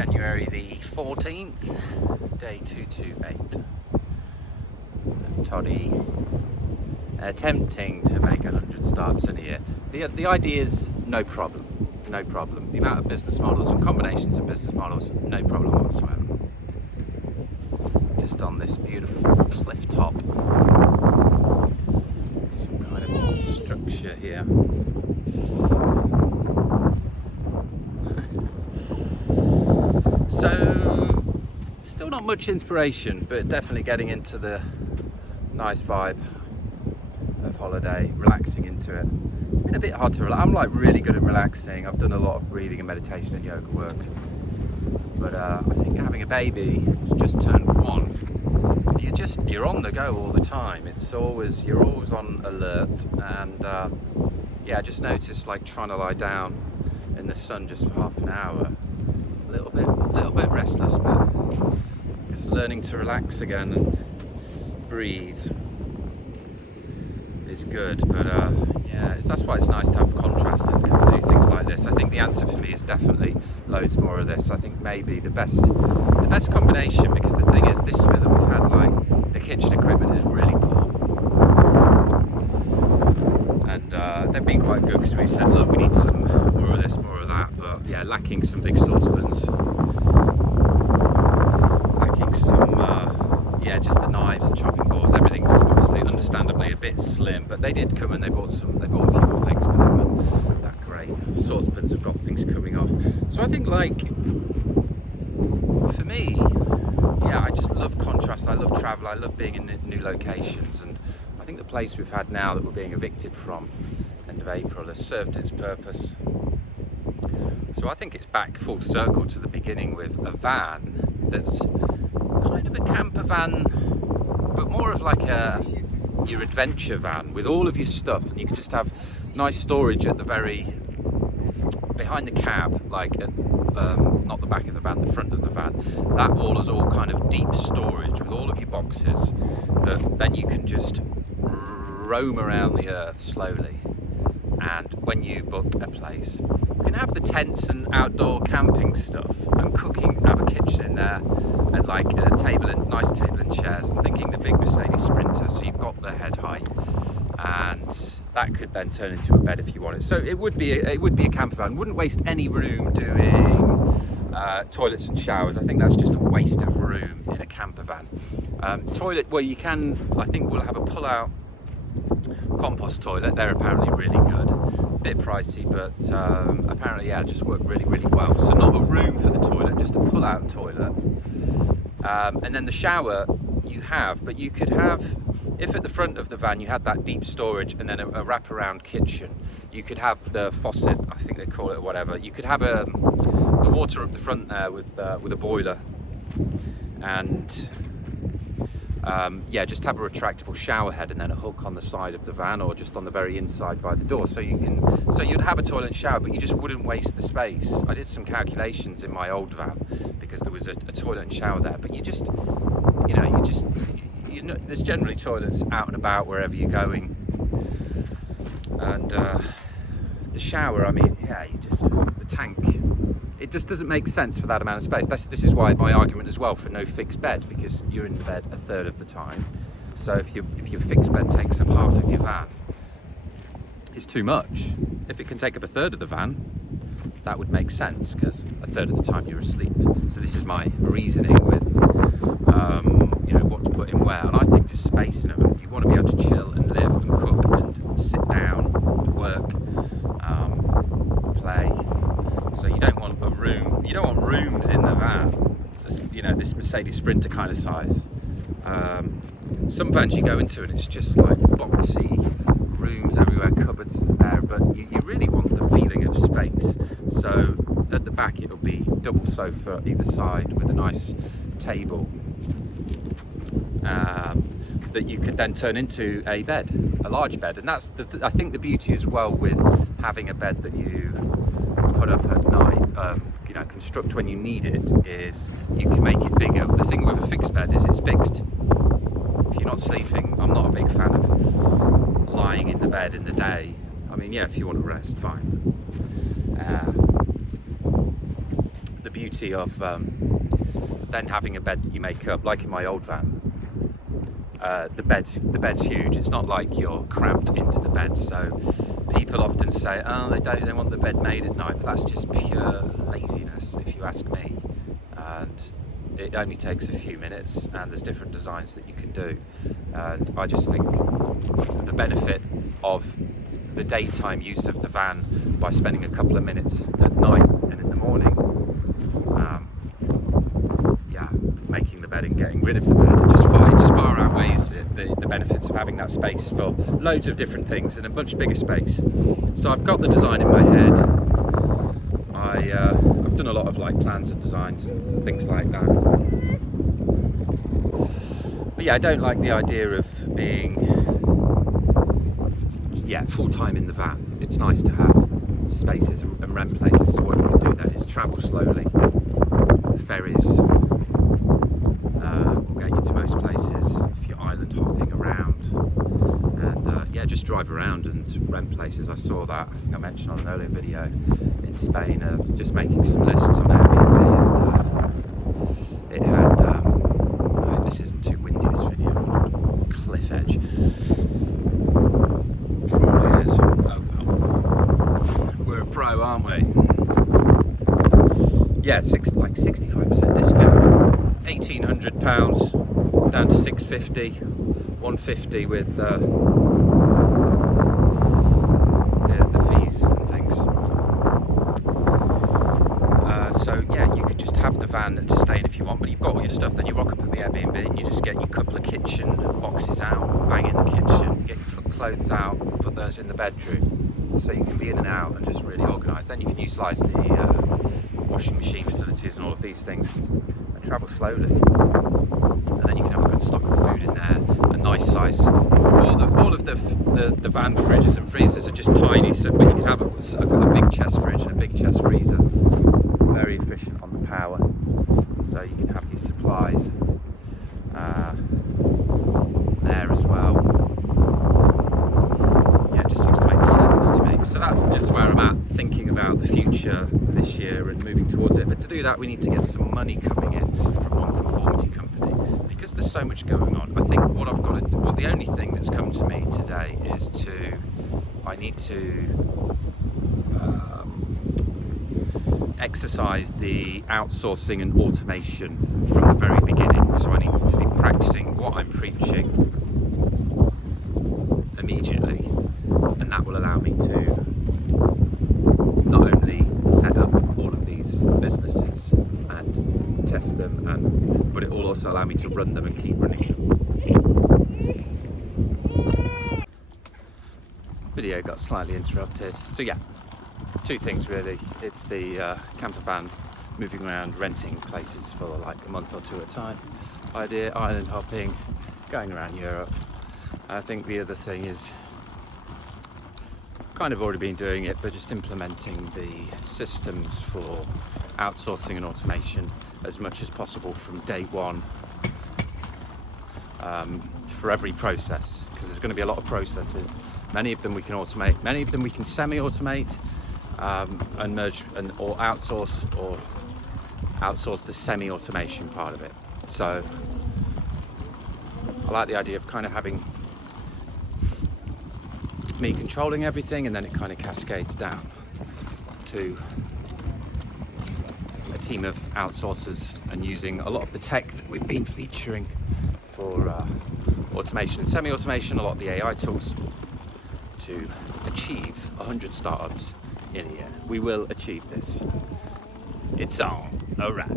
January the 14th, day 228. Toddy attempting to make 100 startups in a year. The idea is no problem. The amount of business models and combinations of business models, no problem whatsoever. Just on this beautiful cliff top, some kind of structure here. So, still not much inspiration, but definitely getting into the nice vibe of holiday, relaxing into it. It's been a bit hard to relax. I'm like really good at relaxing. I've done a lot of breathing and meditation and yoga work. But I think having a baby who's just turned 1, you're on the go all the time. You're always on alert. And yeah, I just noticed like trying to lie down in the sun just for half an hour. A little bit restless, but just learning to relax again and breathe is good. But yeah, that's why it's nice to have contrast and do things like this. I think the answer for me is definitely loads more of this. I think maybe the best combination, because the thing is, this villa we've had, like, the kitchen equipment is really poor, and they've been quite good because we said, look, we need some more of this, more of that, but yeah, lacking some big saucepans, lacking some yeah, just the knives and chopping boards. Everything's obviously understandably a bit slim, but they did come and they bought a few more things, but they weren't that great. Saucepans have got things coming off. So I think, like, for me, yeah, I just love contrast. I love travel. I love being in new locations, and I think the place we've had now that we're being evicted from end of April has served its purpose. So I think it's back full circle to the beginning with a van that's kind of a camper van, but more of like your adventure van with all of your stuff, and you can just have nice storage at the behind the cab, like at, not the back of the van, the front of the van. That wall is all kind of deep storage with all of your boxes that then you can just roam around the earth slowly. And when you book a place, you can have the tents and outdoor camping stuff and cooking, have a kitchen in there, and like a nice table and chairs. I'm thinking the big Mercedes Sprinter, so you've got the head height, and that could then turn into a bed if you want it. So it would be a camper van. Wouldn't waste any room doing toilets and showers. I think that's just a waste of room in a camper van. Toilet, well, you can. I think we'll have a pull-out compost toilet. They're apparently really good. A bit pricey, but apparently, yeah, just work really, really well. So not a room for the toilet, just a pull-out toilet. And then the shower you have, but you could have, if at the front of the van you had that deep storage and then a wraparound kitchen, you could have the faucet, I think they call it, or whatever. You could have the water up the front there with a boiler, and yeah, just have a retractable shower head and then a hook on the side of the van, or just on the very inside by the door, so you'd have a toilet and shower, but you just wouldn't waste the space. I did some calculations in my old van because there was a toilet and shower there, but there's generally toilets out and about wherever you're going, and the shower, I mean, yeah, the tank, it just doesn't make sense for that amount of space. This is why my argument as well for no fixed bed, because you're in the bed a third of the time. So if your fixed bed takes up half of your van, it's too much. If it can take up a third of the van, that would make sense, because a third of the time you're asleep. So this is my reasoning with what to put in where, and I think just space in it. You want to be able to chill and live and cook and sit down, work, play. So you don't want a room. You don't want rooms in the van. This Mercedes Sprinter kind of size. Some vans you go into and it's just like boxy rooms everywhere, cupboards there, but you really want the feeling of space. So at the back it'll be double sofa either side with a nice table that you could then turn into a bed, a large bed. And that's I think the beauty as well with having a bed that you put up at night, construct when you need it, is you can make it bigger. The thing with a fixed bed is it's fixed. If you're not sleeping, I'm not a big fan of lying in the bed in the day. I mean, yeah, if you want to rest, fine. the beauty of then having a bed that you make up, like in my old van. The bed's huge. It's not like you're cramped into the bed. So people often say, oh, they want the bed made at night, but that's just pure laziness, if you ask me. And it only takes a few minutes, and there's different designs that you can do. And I just think the benefit of the daytime use of the van by spending a couple of minutes at night and in the morning, making the bed and getting rid of the bed just far outweighs the benefits of having that space for loads of different things in a much bigger space. So I've got the design in my head. I've done a lot of like plans and designs and things like that. But yeah, I don't like the idea of being full-time in the van. It's nice to have spaces and rent places. So what you can do then is travel slowly. Ferries will get you to most places if you're island hopping around, and just drive around and rent places. I saw that, I think I mentioned on an earlier video, in Spain, of just making some lists on AirBNB, and it had, I hope this isn't too windy, this video, cliff edge. Probably is. Oh well. We're a pro, aren't we? Yeah, like 65% discount. £1,800 down to £650, £150 with the fees and things. So yeah, you could just have the van to stay in if you want, but you've got all your stuff. Then you rock up at the Airbnb and you just get your couple of kitchen boxes out, bang in the kitchen, get your clothes out, put those in the bedroom, so you can be in and out and just really organised. Then you can utilise the washing machine facilities and all of these things, and travel slowly. And then you can have a good stock of food in there, a nice size. All of the van fridges and freezers are just tiny, so but you can have a big chest fridge and a big chest freezer. Very efficient on the power, so you can have your supplies there as well. Yeah, it just seems to make sense to me. So that's just where I'm at, thinking about the future this year and moving towards it. But to do that, we need to get some money coming in from non-conformity company, because there's so much going on. I think what I've got to do, well, the only thing that's come to me today is I need to exercise the outsourcing and automation from the very beginning. So I need to be practicing what I'm preaching immediately, and that will allow me to not only set up all of these businesses and test them, but it will also allow me to run them and keep running them. Video got slightly interrupted. So yeah, two things really. It's the camper van, moving around, renting places for like a month or two at a time idea, island hopping, going around Europe. I think the other thing is kind of already been doing it, but just implementing the systems for outsourcing and automation as much as possible from day one, for every process, because there's going to be a lot of processes. Many of them we can automate, many of them we can semi-automate, and merge or outsource the semi-automation part of it. So I like the idea of kind of having me controlling everything, and then it kind of cascades down to a team of outsourcers, and using a lot of the tech that we've been featuring for automation and semi-automation, a lot of the AI tools, to achieve 100 startups in a year. We will achieve this. It's on a wrap.